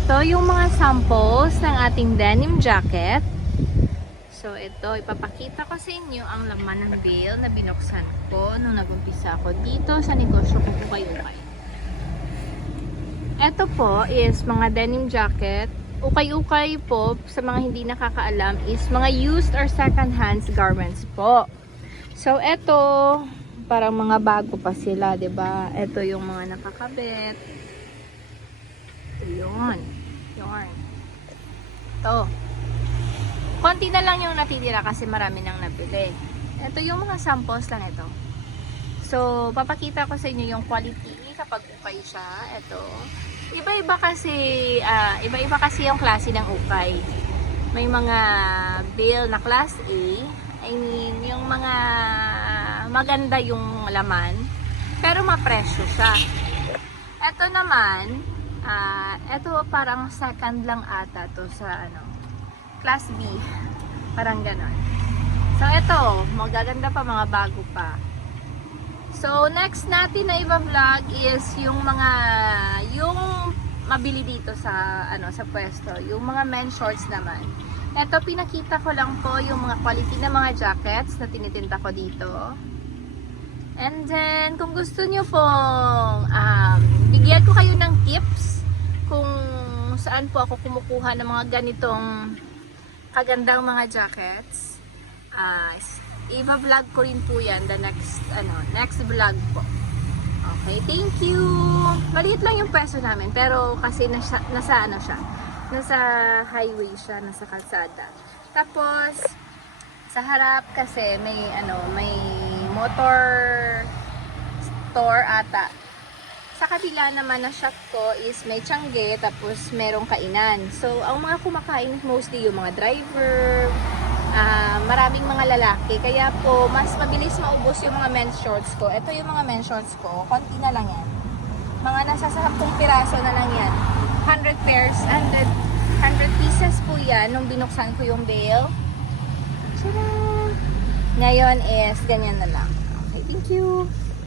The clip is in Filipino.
Ito yung mga samples ng ating denim jacket. So ito, ipapakita ko sa inyo ang laman ng bale na binuksan ko nung nag-umpisa ako dito sa negosyo ko ukay-ukay. Ito po is mga denim jacket. Ukay-ukay po, sa mga hindi nakakaalam, is mga used or second hands garments po. So ito, parang mga bago pa sila, 'di ba? Ito yung mga nakakabit. Yun. Ito. Konti na lang yung natitira kasi marami nang nabili. Ito yung mga samples lang ito. So, papakita ko sa inyo yung quality kapag ukay siya. Ito. Iba-iba kasi yung klase ng ukay. May mga bale na class A. I mean, yung mga maganda yung laman. Pero mapresyo siya. Ito naman, ito parang second lang ata to sa class B, parang ganon. So ito, magaganda pa, mga bago pa. So next natin na i-vlog is yung mabili dito sa sa pwesto, yung mga men's shorts naman. Ito, pinakita ko lang po yung mga quality na mga jackets na tinitinda ko dito. And then, kung gusto nyo pong bigyan ko kayo ng tips kung saan po ako kumukuha ng mga ganitong kagandang mga jackets, i-vlog ko rin po yan the next vlog po. Okay, thank you! Maliit lang yung peso namin, pero kasi nasa highway siya, nasa kalsada. Tapos, sa harap kasi may motor store ata. Sa kabila naman na shop ko is may tiyangge, tapos merong kainan. So, ang mga kumakain mostly yung mga driver, maraming mga lalaki. Kaya po, mas mabilis maubos yung mga men's shorts ko. Ito yung mga men's shorts ko. Konti na lang yan. Mga nasa 10 piraso na lang yan. 100 pairs, 100 pieces po yan nung binuksan ko yung bale. Tcharam! Ngayon is ganyan na lang. Okay, thank you!